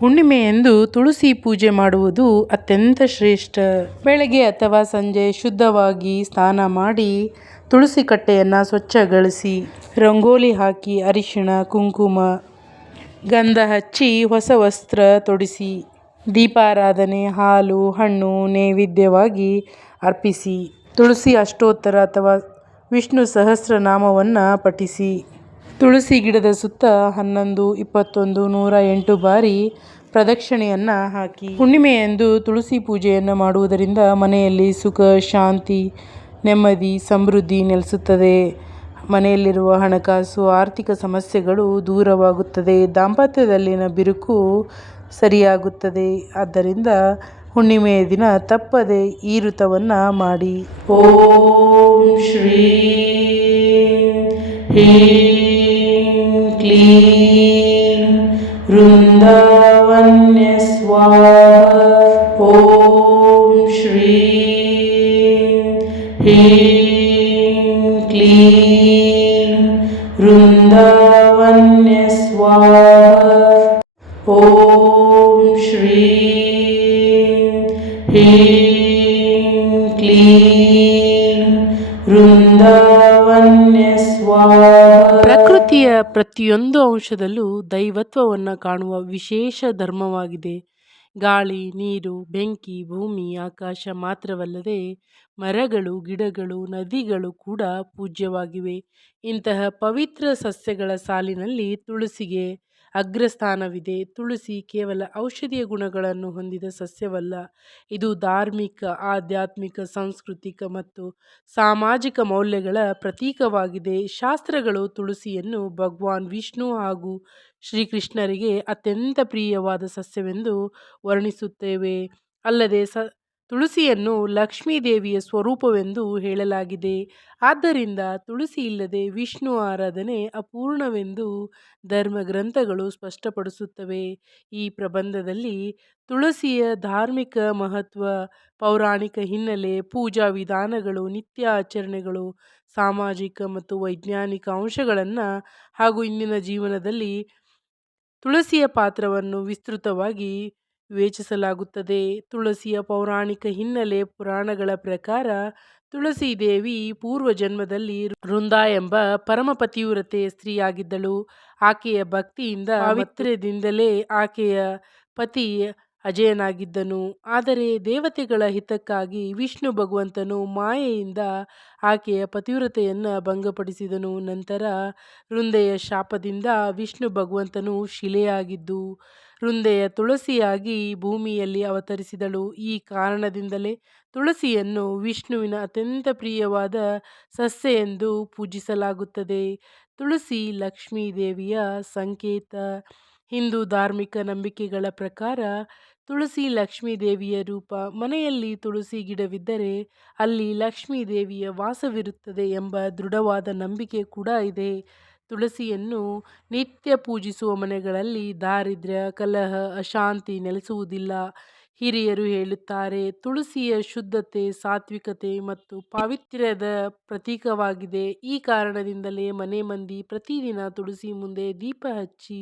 ಹುಣ್ಣಿಮೆಯಂದು ತುಳಸಿ ಪೂಜೆ ಮಾಡುವುದು ಅತ್ಯಂತ ಶ್ರೇಷ್ಠ. ಬೆಳಗ್ಗೆ ಅಥವಾ ಸಂಜೆ ಶುದ್ಧವಾಗಿ ಸ್ನಾನ ಮಾಡಿ ತುಳಸಿ ಕಟ್ಟೆಯನ್ನು ಸ್ವಚ್ಛಗೊಳಿಸಿ ರಂಗೋಲಿ ಹಾಕಿ ಅರಿಶಿಣ ಕುಂಕುಮ ಗಂಧ ಹಚ್ಚಿ ಹೊಸ ವಸ್ತ್ರ ತೊಡಿಸಿ ದೀಪಾರಾಧನೆ ಹಾಲು ಹಣ್ಣು ನೈವೇದ್ಯವಾಗಿ ಅರ್ಪಿಸಿ ತುಳಸಿ ಅಷ್ಟೋತ್ತರ ಅಥವಾ ವಿಷ್ಣು ಸಹಸ್ರನಾಮವನ್ನು ಪಠಿಸಿ ತುಳಸಿ ಗಿಡದ ಸುತ್ತ 11, 21, 108 ಬಾರಿ ಪ್ರದಕ್ಷಿಣೆಯನ್ನು ಹಾಕಿ. ಹುಣ್ಣಿಮೆಯಂದು ತುಳಸಿ ಪೂಜೆಯನ್ನು ಮಾಡುವುದರಿಂದ ಮನೆಯಲ್ಲಿ ಸುಖ ಶಾಂತಿ ನೆಮ್ಮದಿ ಸಮೃದ್ಧಿ ನೆಲೆಸುತ್ತದೆ. ಮನೆಯಲ್ಲಿರುವ ಹಣಕಾಸು ಆರ್ಥಿಕ ಸಮಸ್ಯೆಗಳು ದೂರವಾಗುತ್ತದೆ. ದಾಂಪತ್ಯದಲ್ಲಿನ ಬಿರುಕು ಸರಿಯಾಗುತ್ತದೆ. ಆದ್ದರಿಂದ ಹುಣ್ಣಿಮೆಯ ದಿನ ತಪ್ಪದೆ ಈ ವ್ರತವನ್ನು ಮಾಡಿ. ಓಂ ಶ್ರೀ ಹ್ರೀಂ ಕ್ಲೀಂ ವೃಂದಾವನ್ಯ ಸ್ವಾಹ. ಓಂ ಶ್ರೀ ಹ್ರೀಂ ಕ್ಲೀಂ ವೃಂದಾವನ್ಯ ಸ್ವಾಹ. ಓಂ ಶ್ರೀ ಹ್ರೀಂ ಕ್ಲೀಂ ವೃಂದಾವನ್ಯ ಸ್ವಾಹ. ಪ್ರಕೃತಿಯ ಪ್ರತಿಯೊಂದು ಅಂಶದಲ್ಲೂ ದೈವತ್ವವನ್ನು ಕಾಣುವ ವಿಶೇಷ ಧರ್ಮವಾಗಿದೆ. ಗಾಳಿ ನೀರು ಬೆಂಕಿ ಭೂಮಿ ಆಕಾಶ ಮಾತ್ರವಲ್ಲದೆ ಮರಗಳು ಗಿಡಗಳು ನದಿಗಳು ಕೂಡ ಪೂಜ್ಯವಾಗಿವೆ. ಇಂತಹ ಪವಿತ್ರ ಸಸ್ಯಗಳ ಸಾಲಿನಲ್ಲಿ ತುಳಸಿಗೆ ಅಗ್ರಸ್ಥಾನವಿದೆ. ತುಳಸಿ ಕೇವಲ ಔಷಧೀಯ ಗುಣಗಳನ್ನು ಹೊಂದಿದ ಸಸ್ಯವಲ್ಲ, ಇದು ಧಾರ್ಮಿಕ ಆಧ್ಯಾತ್ಮಿಕ ಸಾಂಸ್ಕೃತಿಕ ಮತ್ತು ಸಾಮಾಜಿಕ ಮೌಲ್ಯಗಳ ಪ್ರತೀಕವಾಗಿದೆ. ಶಾಸ್ತ್ರಗಳು ತುಳಸಿಯನ್ನು ಭಗವಾನ್ ವಿಷ್ಣು ಹಾಗೂ ಶ್ರೀಕೃಷ್ಣರಿಗೆ ಅತ್ಯಂತ ಪ್ರಿಯವಾದ ಸಸ್ಯವೆಂದು ವರ್ಣಿಸುತ್ತವೆ. ಅಲ್ಲದೆ ತುಳಸಿಯನ್ನು ಲಕ್ಷ್ಮೀ ದೇವಿಯ ಸ್ವರೂಪವೆಂದು ಹೇಳಲಾಗಿದೆ. ಆದ್ದರಿಂದ ತುಳಸಿ ಇಲ್ಲದೆ ವಿಷ್ಣು ಆರಾಧನೆ ಅಪೂರ್ಣವೆಂದು ಧರ್ಮಗ್ರಂಥಗಳು ಸ್ಪಷ್ಟಪಡಿಸುತ್ತವೆ. ಈ ಪ್ರಬಂಧದಲ್ಲಿ ತುಳಸಿಯ ಧಾರ್ಮಿಕ ಮಹತ್ವ, ಪೌರಾಣಿಕ ಹಿನ್ನೆಲೆ, ಪೂಜಾ ವಿಧಾನಗಳು, ನಿತ್ಯ ಆಚರಣೆಗಳು, ಸಾಮಾಜಿಕ ಮತ್ತು ವೈಜ್ಞಾನಿಕ ಅಂಶಗಳನ್ನು ಹಾಗೂ ಇಂದಿನ ಜೀವನದಲ್ಲಿ ತುಳಸಿಯ ಪಾತ್ರವನ್ನು ವಿಸ್ತೃತವಾಗಿ ವಿವೇಚಿಸಲಾಗುತ್ತದೆ. ತುಳಸಿಯ ಪೌರಾಣಿಕ ಹಿನ್ನೆಲೆ. ಪುರಾಣಗಳ ಪ್ರಕಾರ ತುಳಸಿ ದೇವಿ ಪೂರ್ವ ಜನ್ಮದಲ್ಲಿ ವೃಂದಾ ಎಂಬ ಪರಮ ಪತಿವ್ರತೆ ಸ್ತ್ರೀಯಾಗಿದ್ದಳು. ಆಕೆಯ ಭಕ್ತಿಯಿಂದ ಪಾವಿತ್ರ್ಯದಿಂದಲೇ ಆಕೆಯ ಪತಿ ಅಜೇಯನಾಗಿದ್ದನು. ಆದರೆ ದೇವತೆಗಳ ಹಿತಕ್ಕಾಗಿ ವಿಷ್ಣು ಭಗವಂತನು ಮಾಯೆಯಿಂದ ಆಕೆಯ ಪತಿವ್ರತೆಯನ್ನು ಭಂಗಪಡಿಸಿದನು. ನಂತರ ವೃಂದೆಯ ಶಾಪದಿಂದ ವಿಷ್ಣು ಭಗವಂತನು ಶಿಲೆಯಾಗಿದ್ದು ವೃಂದೆಯ ತುಳಸಿಯಾಗಿ ಭೂಮಿಯಲ್ಲಿ ಅವತರಿಸಿದಳು. ಈ ಕಾರಣದಿಂದಲೇ ತುಳಸಿಯನ್ನು ವಿಷ್ಣುವಿನ ಅತ್ಯಂತ ಪ್ರಿಯವಾದ ಸಸ್ಯ ಎಂದು ಪೂಜಿಸಲಾಗುತ್ತದೆ. ತುಳಸಿ ಲಕ್ಷ್ಮೀ ದೇವಿಯ ಸಂಕೇತ. ಹಿಂದೂ ಧಾರ್ಮಿಕ ನಂಬಿಕೆಗಳ ಪ್ರಕಾರ ತುಳಸಿ ಲಕ್ಷ್ಮೀ ದೇವಿಯ ರೂಪ. ಮನೆಯಲ್ಲಿ ತುಳಸಿ ಗಿಡವಿದ್ದರೆ ಅಲ್ಲಿ ಲಕ್ಷ್ಮೀ ದೇವಿಯ ವಾಸವಿರುತ್ತದೆ ಎಂಬ ದೃಢವಾದ ನಂಬಿಕೆ ಕೂಡ ಇದೆ. ತುಳಸಿಯನ್ನು ನಿತ್ಯ ಪೂಜಿಸುವ ಮನೆಗಳಲ್ಲಿ ದಾರಿದ್ರ್ಯ ಕಲಹ ಅಶಾಂತಿ ನೆಲೆಸುವುದಿಲ್ಲ. ಹಿರಿಯರು ಹೇಳುತ್ತಾರೆ, ತುಳಸಿಯ ಶುದ್ಧತೆ ಸಾತ್ವಿಕತೆ ಮತ್ತು ಪಾವಿತ್ರ್ಯದ ಪ್ರತೀಕವಾಗಿದೆ. ಈ ಕಾರಣದಿಂದಲೇ ಮನೆ ಮಂದಿ ಪ್ರತಿದಿನ ತುಳಸಿ ಮುಂದೆ ದೀಪ ಹಚ್ಚಿ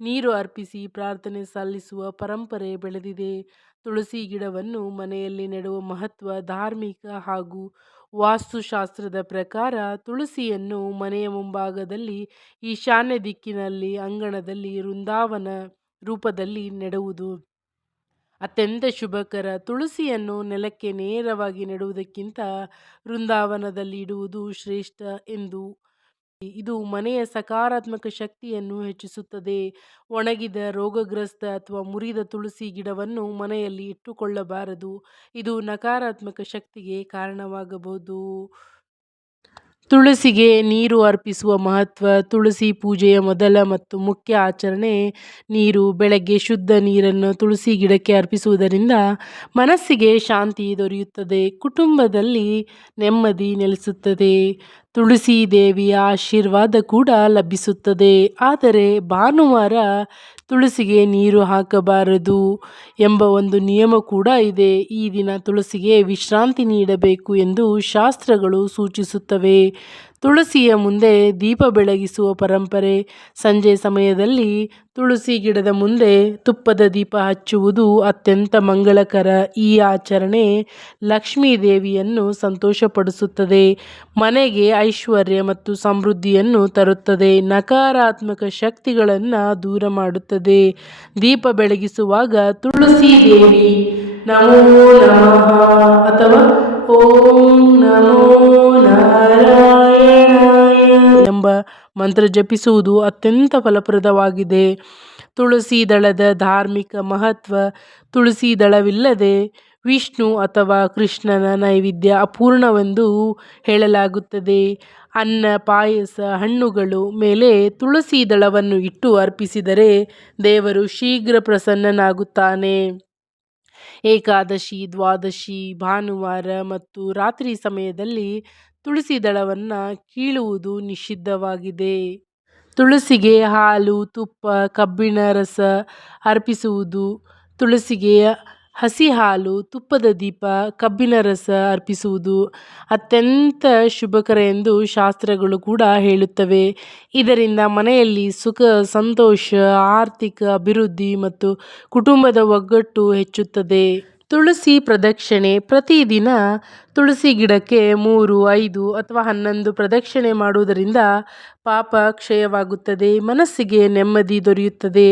ನೀರು ಅರ್ಪಿಸಿ ಪ್ರಾರ್ಥನೆ ಸಲ್ಲಿಸುವ ಪರಂಪರೆ ಬೆಳೆದಿದೆ. ತುಳಸಿ ಗಿಡವನ್ನು ಮನೆಯಲ್ಲಿ ನೆಡುವ ಮಹತ್ವ. ಧಾರ್ಮಿಕ ಹಾಗೂ ವಾಸ್ತುಶಾಸ್ತ್ರದ ಪ್ರಕಾರ ತುಳಸಿಯನ್ನು ಮನೆಯ ಮುಂಭಾಗದಲ್ಲಿ ಈಶಾನ್ಯ ದಿಕ್ಕಿನಲ್ಲಿ ಅಂಗಣದಲ್ಲಿ ವೃಂದಾವನ ರೂಪದಲ್ಲಿ ನೆಡುವುದು ಅತ್ಯಂತ ಶುಭಕರ. ತುಳಸಿಯನ್ನು ನೆಲಕ್ಕೆ ನೇರವಾಗಿ ನೆಡುವುದಕ್ಕಿಂತ ವೃಂದಾವನದಲ್ಲಿ ಇಡುವುದು ಶ್ರೇಷ್ಠ ಎಂದು. ಇದು ಮನೆಯ ಸಕಾರಾತ್ಮಕ ಶಕ್ತಿಯನ್ನು ಹೆಚ್ಚಿಸುತ್ತದೆ. ಒಣಗಿದ ರೋಗಗ್ರಸ್ತ ಅಥವಾ ಮುರಿದ ತುಳಸಿ ಗಿಡವನ್ನು ಮನೆಯಲ್ಲಿ ಇಟ್ಟುಕೊಳ್ಳಬಾರದು. ಇದು ನಕಾರಾತ್ಮಕ ಶಕ್ತಿಗೆ ಕಾರಣವಾಗಬಹುದು. ತುಳಸಿಗೆ ನೀರು ಅರ್ಪಿಸುವ ಮಹತ್ವ. ತುಳಸಿ ಪೂಜೆಯ ಮೊದಲ ಮತ್ತು ಮುಖ್ಯ ಆಚರಣೆ ನೀರು. ಬೆಳಗ್ಗೆ ಶುದ್ಧ ನೀರನ್ನು ತುಳಸಿ ಗಿಡಕ್ಕೆ ಅರ್ಪಿಸುವುದರಿಂದ ಮನಸ್ಸಿಗೆ ಶಾಂತಿ ದೊರೆಯುತ್ತದೆ, ಕುಟುಂಬದಲ್ಲಿ ನೆಮ್ಮದಿ ನೆಲೆಸುತ್ತದೆ, ತುಳಸಿ ದೇವಿಯ ಆಶೀರ್ವಾದ ಕೂಡ ಲಭಿಸುತ್ತದೆ. ಆದರೆ ಭಾನುವಾರ ತುಳಸಿಗೆ ನೀರು ಹಾಕಬಾರದು ಎಂಬ ಒಂದು ನಿಯಮ ಕೂಡ ಇದೆ. ಈ ದಿನ ತುಳಸಿಗೆ ವಿಶ್ರಾಂತಿ ನೀಡಬೇಕು ಎಂದು ಶಾಸ್ತ್ರಗಳು ಸೂಚಿಸುತ್ತವೆ. ತುಳಸಿಯ ಮುಂದೆ ದೀಪ ಬೆಳಗಿಸುವ ಪರಂಪರೆ. ಸಂಜೆ ಸಮಯದಲ್ಲಿ ತುಳಸಿ ಗಿಡದ ಮುಂದೆ ತುಪ್ಪದ ದೀಪ ಹಚ್ಚುವುದು ಅತ್ಯಂತ ಮಂಗಳಕರ. ಈ ಆಚರಣೆ ಲಕ್ಷ್ಮೀ ದೇವಿಯನ್ನು ಸಂತೋಷಪಡಿಸುತ್ತದೆ, ಮನೆಗೆ ಐಶ್ವರ್ಯ ಮತ್ತು ಸಮೃದ್ಧಿಯನ್ನು ತರುತ್ತದೆ, ನಕಾರಾತ್ಮಕ ಶಕ್ತಿಗಳನ್ನು ದೂರ ಮಾಡುತ್ತದೆ. ದೀಪ ಬೆಳಗಿಸುವಾಗ ತುಳಸಿ ದೇವಿ ನಮೋ ನಮಃ ಅಥವಾ ಓಂ ನಮೋ ನಾರಾಯಣಾಯ ಎಂಬ ಮಂತ್ರ ಜಪಿಸುವುದು ಅತ್ಯಂತ ಫಲಪ್ರದವಾಗಿದೆ. ತುಳಸಿ ದಳದ ಧಾರ್ಮಿಕ ಮಹತ್ವ. ತುಳಸಿ ದಳವಿಲ್ಲದೆ ವಿಷ್ಣು ಅಥವಾ ಕೃಷ್ಣನ ನೈವೇದ್ಯ ಅಪೂರ್ಣವೆಂದು ಹೇಳಲಾಗುತ್ತದೆ. ಅನ್ನ, ಪಾಯಸ, ಹಣ್ಣುಗಳು ಮೇಲೆ ತುಳಸಿ ದಳವನ್ನು ಇಟ್ಟು ಅರ್ಪಿಸಿದರೆ ದೇವರು ಶೀಘ್ರ ಪ್ರಸನ್ನನಾಗುತ್ತಾನೆ. ಏಕಾದಶಿ, ದ್ವಾದಶಿ, ಭಾನುವಾರ ಮತ್ತು ರಾತ್ರಿ ಸಮಯದಲ್ಲಿ ತುಳಸಿ ದಳವನ್ನು ಕೀಳುವುದು ನಿಷಿದ್ಧವಾಗಿದೆ. ತುಳಸಿಗೆ ಹಾಲು, ತುಪ್ಪ, ಕಬ್ಬಿನ ರಸ ಅರ್ಪಿಸುವುದು. ತುಳಸಿಗೆ ಹಸಿ ಹಾಲು, ತುಪ್ಪದ ದೀಪ, ಕಬ್ಬಿನ ರಸ ಅರ್ಪಿಸುವುದು ಅತ್ಯಂತ ಶುಭಕರ ಎಂದು ಶಾಸ್ತ್ರಗಳು ಕೂಡ ಹೇಳುತ್ತವೆ. ಇದರಿಂದ ಮನೆಯಲ್ಲಿ ಸುಖ, ಸಂತೋಷ, ಆರ್ಥಿಕ ಅಭಿವೃದ್ಧಿ ಮತ್ತು ಕುಟುಂಬದ ಒಗ್ಗಟ್ಟು ಹೆಚ್ಚುತ್ತದೆ. ತುಳಸಿ ಪ್ರದಕ್ಷಿಣೆ. ಪ್ರತಿದಿನ ತುಳಸಿ ಗಿಡಕ್ಕೆ 3, 5 ಅಥವಾ 11 ಪ್ರದಕ್ಷಿಣೆ ಮಾಡುವುದರಿಂದ ಪಾಪ ಕ್ಷಯವಾಗುತ್ತದೆ, ಮನಸ್ಸಿಗೆ ನೆಮ್ಮದಿ ದೊರೆಯುತ್ತದೆ,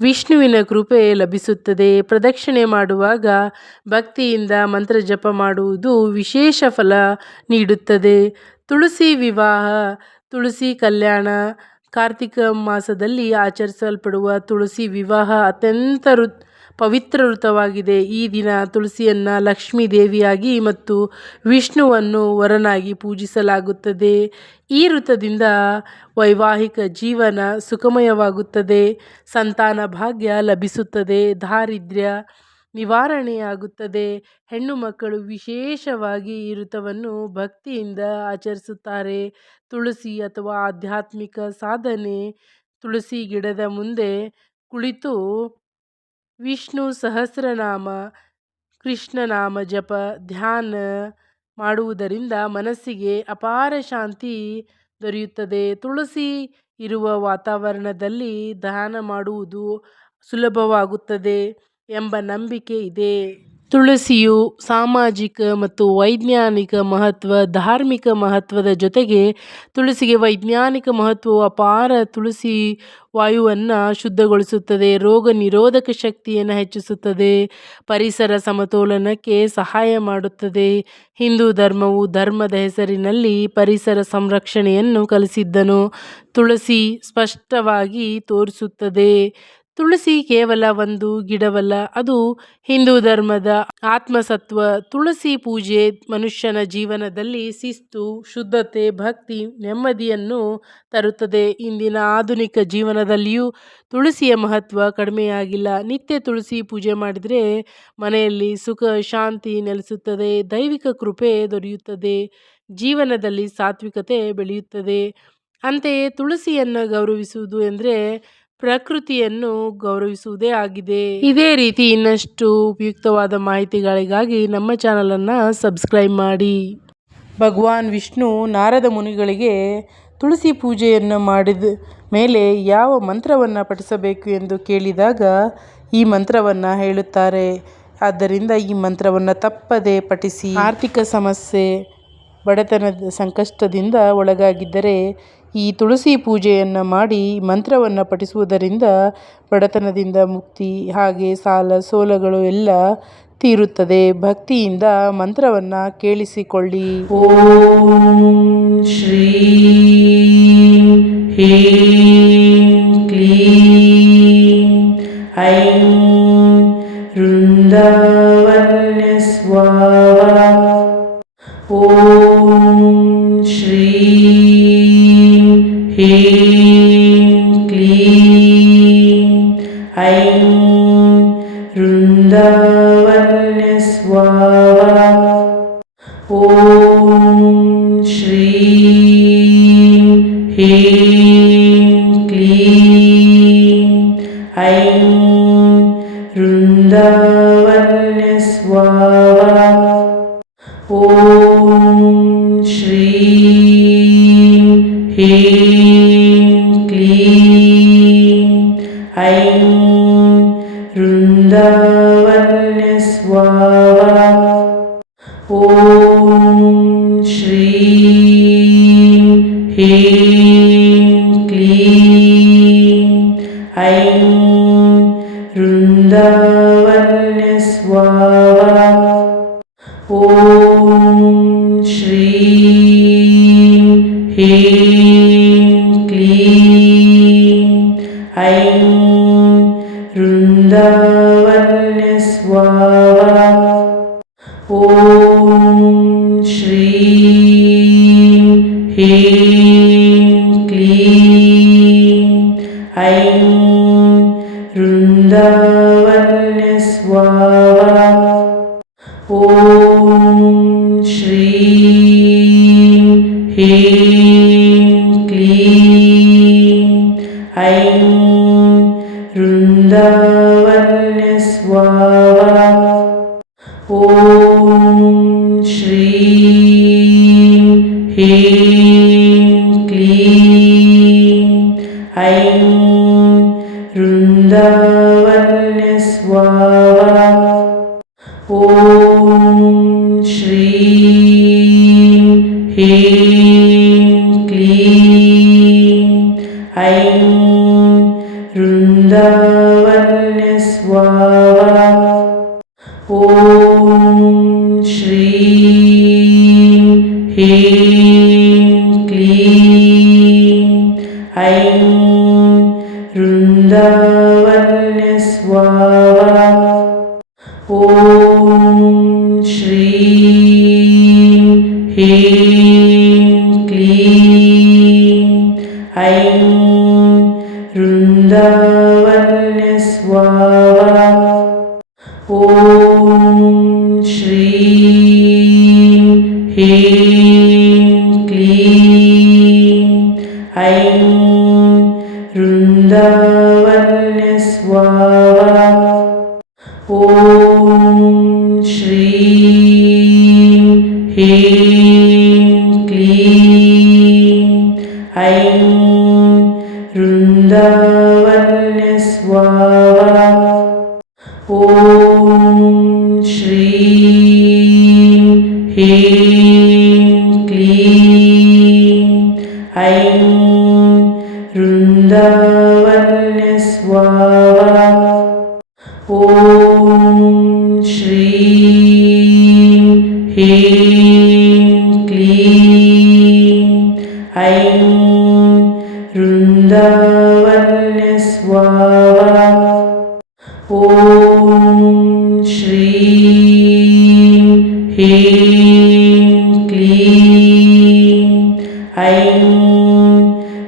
ವಿಷ್ಣುವಿನ ಕೃಪೆ ಲಭಿಸುತ್ತದೆ. ಪ್ರದಕ್ಷಿಣೆ ಮಾಡುವಾಗ ಭಕ್ತಿಯಿಂದ ಮಂತ್ರ ಜಪ ಮಾಡುವುದು ವಿಶೇಷ ಫಲ ನೀಡುತ್ತದೆ. ತುಳಸಿ ವಿವಾಹ. ತುಳಸಿ ಕಲ್ಯಾಣ. ಕಾರ್ತಿಕ ಮಾಸದಲ್ಲಿ ಆಚರಿಸಲ್ಪಡುವ ತುಳಸಿ ವಿವಾಹ ಅತ್ಯಂತ ಪವಿತ್ರ ವ್ರತವಾಗಿದೆ. ಈ ದಿನ ತುಳಸಿಯನ್ನು ಲಕ್ಷ್ಮೀ ದೇವಿಯಾಗಿ ಮತ್ತು ವಿಷ್ಣುವನ್ನು ವರನಾಗಿ ಪೂಜಿಸಲಾಗುತ್ತದೆ. ಈ ವ್ರತದಿಂದ ವೈವಾಹಿಕ ಜೀವನ ಸುಖಮಯವಾಗುತ್ತದೆ, ಸಂತಾನ ಭಾಗ್ಯ ಲಭಿಸುತ್ತದೆ, ದಾರಿದ್ರ್ಯ ನಿವಾರಣೆಯಾಗುತ್ತದೆ. ಹೆಣ್ಣು ಮಕ್ಕಳು ವಿಶೇಷವಾಗಿ ಈ ವ್ರತವನ್ನು ಭಕ್ತಿಯಿಂದ ಆಚರಿಸುತ್ತಾರೆ. ತುಳಸಿ ಅಥವಾ ಆಧ್ಯಾತ್ಮಿಕ ಸಾಧನೆ. ತುಳಸಿ ಗಿಡದ ಮುಂದೆ ಕುಳಿತು ವಿಷ್ಣು ಸಹಸ್ರನಾಮ, ಕೃಷ್ಣನಾಮ ಜಪ, ಧ್ಯಾನ ಮಾಡುವುದರಿಂದ ಮನಸ್ಸಿಗೆ ಅಪಾರ ಶಾಂತಿ ದೊರೆಯುತ್ತದೆ. ತುಳಸಿ ಇರುವ ವಾತಾವರಣದಲ್ಲಿ ಧ್ಯಾನ ಮಾಡುವುದು ಸುಲಭವಾಗುತ್ತದೆ ಎಂಬ ನಂಬಿಕೆ ಇದೆ. ತುಳಸಿಯು ಸಾಮಾಜಿಕ ಮತ್ತು ವೈಜ್ಞಾನಿಕ ಮಹತ್ವ. ಧಾರ್ಮಿಕ ಮಹತ್ವದ ಜೊತೆಗೆ ತುಳಸಿಗೆ ವೈಜ್ಞಾನಿಕ ಮಹತ್ವವು ಅಪಾರ. ತುಳಸಿ ವಾಯುವನ್ನು ಶುದ್ಧಗೊಳಿಸುತ್ತದೆ, ರೋಗ ನಿರೋಧಕ ಶಕ್ತಿಯನ್ನು ಹೆಚ್ಚಿಸುತ್ತದೆ, ಪರಿಸರ ಸಮತೋಲನಕ್ಕೆ ಸಹಾಯ ಮಾಡುತ್ತದೆ. ಹಿಂದೂ ಧರ್ಮವು ಧರ್ಮದ ಹೆಸರಿನಲ್ಲಿ ಪರಿಸರ ಸಂರಕ್ಷಣೆಯನ್ನು ಕಲಿಸಿದ್ದನ್ನು ತುಳಸಿ ಸ್ಪಷ್ಟವಾಗಿ ತೋರಿಸುತ್ತದೆ. ತುಳಸಿ ಕೇವಲ ಒಂದು ಗಿಡವಲ್ಲ, ಅದು ಹಿಂದೂ ಧರ್ಮದ ಆತ್ಮಸತ್ವ. ತುಳಸಿ ಪೂಜೆ ಮನುಷ್ಯನ ಜೀವನದಲ್ಲಿ ಶಿಸ್ತು, ಶುದ್ಧತೆ, ಭಕ್ತಿ, ನೆಮ್ಮದಿಯನ್ನು ತರುತ್ತದೆ. ಇಂದಿನ ಆಧುನಿಕ ಜೀವನದಲ್ಲಿಯೂ ತುಳಸಿಯ ಮಹತ್ವ ಕಡಿಮೆಯಾಗಿಲ್ಲ. ನಿತ್ಯ ತುಳಸಿ ಪೂಜೆ ಮಾಡಿದರೆ ಮನೆಯಲ್ಲಿ ಸುಖ, ಶಾಂತಿ ನೆಲೆಸುತ್ತದೆ, ದೈವಿಕ ಕೃಪೆ ದೊರೆಯುತ್ತದೆ, ಜೀವನದಲ್ಲಿ ಸಾತ್ವಿಕತೆ ಬೆಳೆಯುತ್ತದೆ. ಅಂತೆಯೇ ತುಳಸಿಯನ್ನು ಗೌರವಿಸುವುದು ಎಂದರೆ ಪ್ರಕೃತಿಯನ್ನು ಗೌರವಿಸುವುದೇ ಆಗಿದೆ. ಇದೇ ರೀತಿ ಇನ್ನಷ್ಟು ಉಪಯುಕ್ತವಾದ ಮಾಹಿತಿಗಳಿಗಾಗಿ ನಮ್ಮ ಚಾನಲನ್ನು ಸಬ್ಸ್ಕ್ರೈಬ್ ಮಾಡಿ. ಭಗವಾನ್ ವಿಷ್ಣು ನಾರದ ಮುನಿಗಳಿಗೆ ತುಳಸಿ ಪೂಜೆಯನ್ನು ಮಾಡಿದ ಮೇಲೆ ಯಾವ ಮಂತ್ರವನ್ನು ಪಠಿಸಬೇಕು ಎಂದು ಕೇಳಿದಾಗ ಈ ಮಂತ್ರವನ್ನು ಹೇಳುತ್ತಾರೆ. ಆದ್ದರಿಂದ ಈ ಮಂತ್ರವನ್ನು ತಪ್ಪದೆ ಪಠಿಸಿ. ಆರ್ಥಿಕ ಸಮಸ್ಯೆ, ಬಡತನದ ಸಂಕಷ್ಟದಿಂದ ಒಳಗಾಗಿದ್ದರೆ ಈ ತುಳಸಿ ಪೂಜೆಯನ್ನು ಮಾಡಿ ಮಂತ್ರವನ್ನು ಪಠಿಸುವುದರಿಂದ ಬಡತನದಿಂದ ಮುಕ್ತಿ, ಹಾಗೆ ಸಾಲ ಸೋಲಗಳು ಎಲ್ಲ ತೀರುತ್ತದೆ. ಭಕ್ತಿಯಿಂದ ಮಂತ್ರವನ್ನು ಕೇಳಿಸಿಕೊಳ್ಳಿ. ಓಂ ಶ್ರೀ ಹೀಂ ಕ್ಲೀಂ ಐಂ ವೃಂದಾವನ್ಯ ಸ್ವಾಹಾ. ಓಂ ಶ್ರೀ ಹೀಂ ಕ್ಲೀಂ ಐಂ ವೃಂದಾವನ್ಯ ಸ್ವಾಹಾ. ಓಂ ಶ್ರೀ ಹೀಂ ಕ್ಲೀಂ ಐಂ ವೃಂದಾವನ್ಯ ಸ್ವಾಹಾ. ಓಂ ಶ್ರೀ ह्रीं क्लीं ऐं वृन्दावन्य स्वाहा। ॐ श्रीं ह्रीं क्लीं ऐं वृन्दावन्य स्वाहा। ॐ श्रीं ह्रीं क्लीं ऐं वृन्दावन्य स्वाहा। ॐ श्रीं ह्रीं क्लीं ऐं वृन्दावन्य स्वाहा। ॐ श्रीं ह्रीं क्लीं ऐं वृन्दावन्य स्वाहा। ॐ श्रीं ह्रीं क्लीं ऐं वृन्दावन्य स्वाहा। ॐ श्रीं ह्रीं क्लीं ऐं वृन्दावन्य स्वाहा। ॐ श्रीं ह्रीं क्लीं ऐं वृन्दावन्य स्वाहा। ॐ श्रीं ह्रीं क्लीं ऐं वृन्दावन्य स्वाहा। ॐ श्रीं ह्रीं क्लीं ऐं वृन्दावन्य स्वाहा। ॐ श्रीं ह्रीं क्लीं ऐं वृन्दावन्य स्वाहा। ॐ श्रीं ह्रीं क्लीं ऐं वृन्दावन्य स्वाहा। ॐ श्रीं ह्रीं क्लीं ऐं वृन्दावन्य स्वाहा। ॐ श्रीं ह्रीं क्लीं ऐं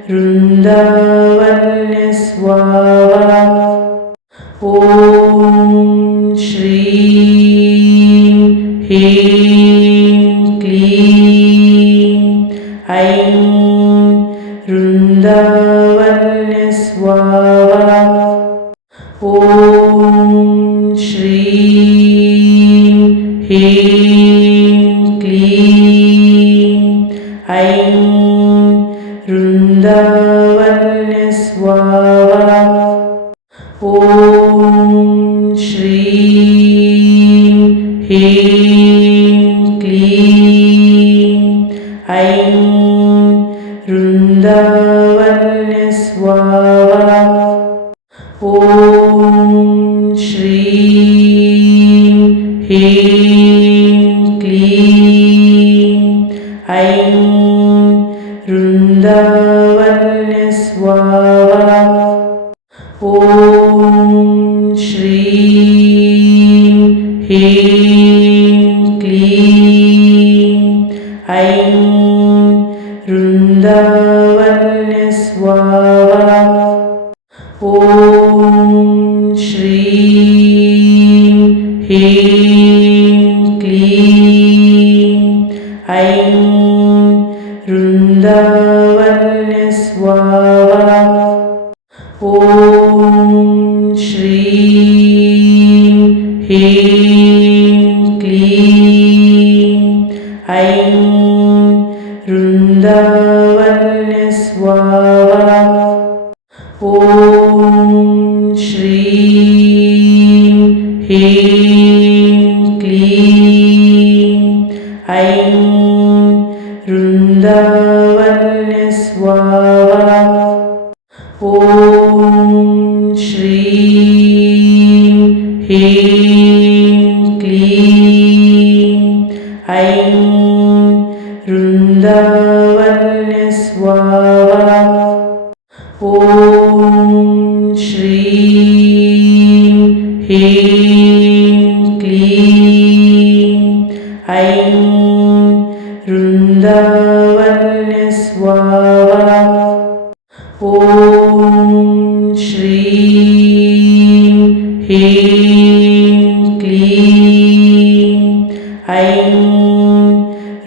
वृन्दावन्य स्वाहा। ॐ श्रीं ह्रीं क्लीं ऐं वृन्दावन्य स्वाहा। ॐ श्रीं ह्रीं क्लीं ऐं वृन्दावन्य स्वाहा। ॐ श्रीं ह्रीं क्लीं ऐं वृन्दावन्य स्वाहा। ॐ श्रीं ह्रीं क्लीं ऐं वृन्दावन्य स्वाहा। ॐ श्रीं ह्रीं क्लीं ऐं वृन्दावन्य स्वाहा। ॐ श्रीं ह्रीं क्लीं ऐं वृन्दावन्य स्वाहा। ॐ श्रीं ह्रीं क्लीं ऐं वृन्दावन्य ह्रीं क्लीं ऐं वृन्दावन्य स्वाहा। ॐ श्रीं ह्रीं क्लीं ऐं वृन्दावन्य स्वाहा। ॐ श्रीं ह्रीं क्लीं ऐं वृन्दावन्य स्वाहा। ॐ श्रीं ह्रीं क्लीं ऐं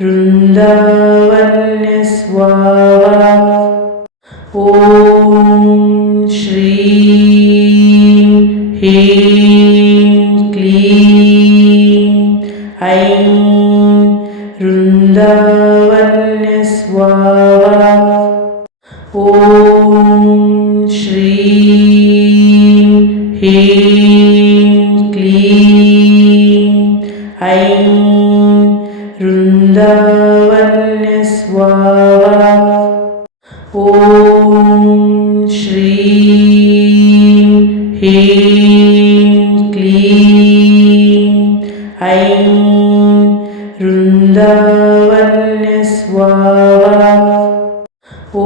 वृन्दावन्य स्वाहा। ॐ श्रीं ह्रीं क्लीं ऐं वृन्दावन्य स्वाहा। ॐ श्रीं ह्रीं क्लीं ऐं वृन्दावन्य स्वाहा। ॐ श्रीं ह्रीं क्लीं ऐं वृन्दावन्य स्वाहा। ॐ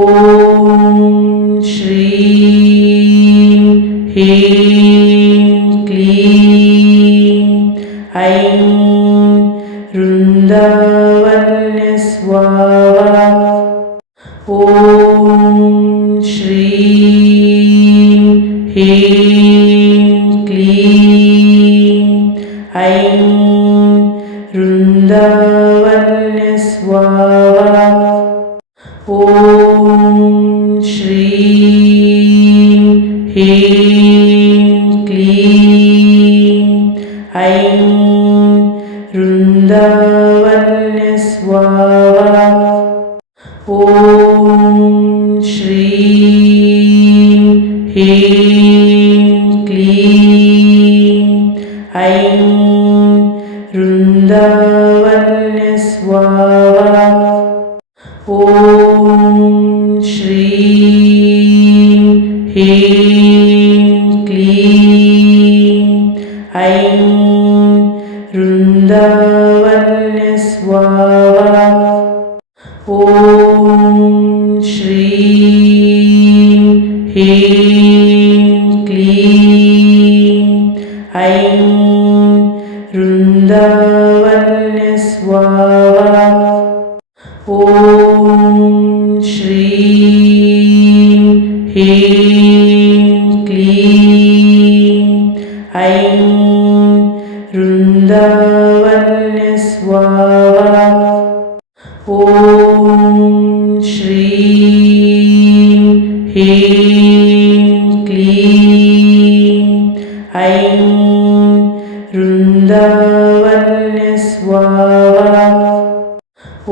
श्रीं ह्रीं क्लीं ऐं वृन्दावन्य स्वाहा। ॐ श्रीं ह्रीं क्लीं ऐं वृन्दावन्य स्वाहा। ॐ श्रीं ह्रीं क्लीं ऐं वृन्दावन्य स्वाहा। ॐ श्रीं ह्रीं क्लीं ऐं वृन्दावन्य स्वाहा। ॐ श्रीं ह्रीं क्लीं ऐं वृन्दावन्य स्वाहा। ॐ श्रीं ह्रीं क्लीं ऐं वृन्दावन्य स्वाहा। ॐ श्रीं ह्रीं क्लीं ऐं वृन्दावन्य स्वाहा। ॐ श्रीं ह्रीं क्लीं ऐं वृन्दावन्य स्वाहा। ॐ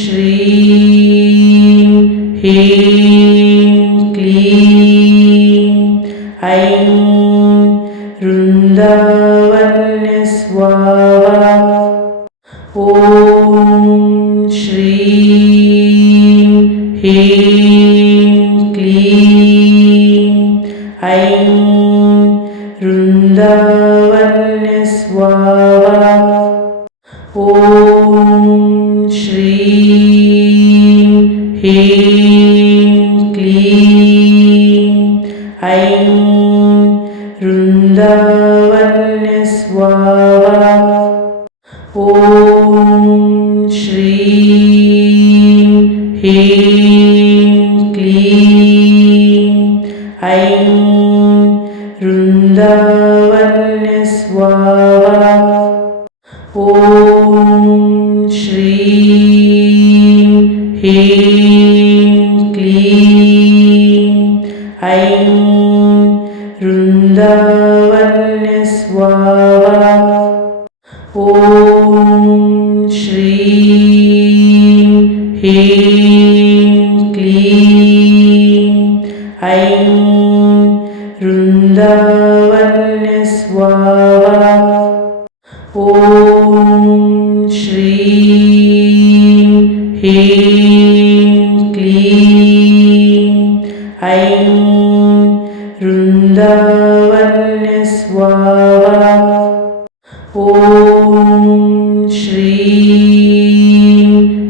श्रीं ह्रीं क्लीं ऐं वृन्दावन्य स्वाहा। ॐ श्रीं ह्रीं क्लीं ऐं वृन्दावन्य स्वाहा। ॐ श्रीं ह्रीं क्लीं ऐं वृन्दावन्य स्वाहा। ॐ श्रीं ह्रीं क्लीं ऐं वृन्दावन्य स्वाहा। ॐ श्रीं ह्रीं क्लीं ऐं वृन्दावन्य स्वाहा। ॐ श्रीं ह्रीं क्लीं ऐं वृन्दावन्य स्वाहा। ॐ श्रीं ह्रीं क्लीं ऐं वृन्दावन्य स्वाहा। ॐ श्रीं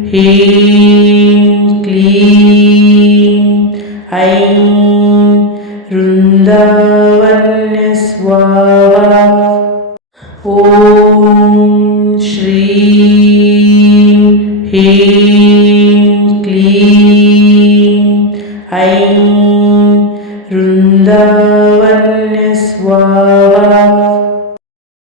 ह्रीं क्लीं ऐं वृन्दावन्य स्वाहा। ॐ श्रीं ह्रीं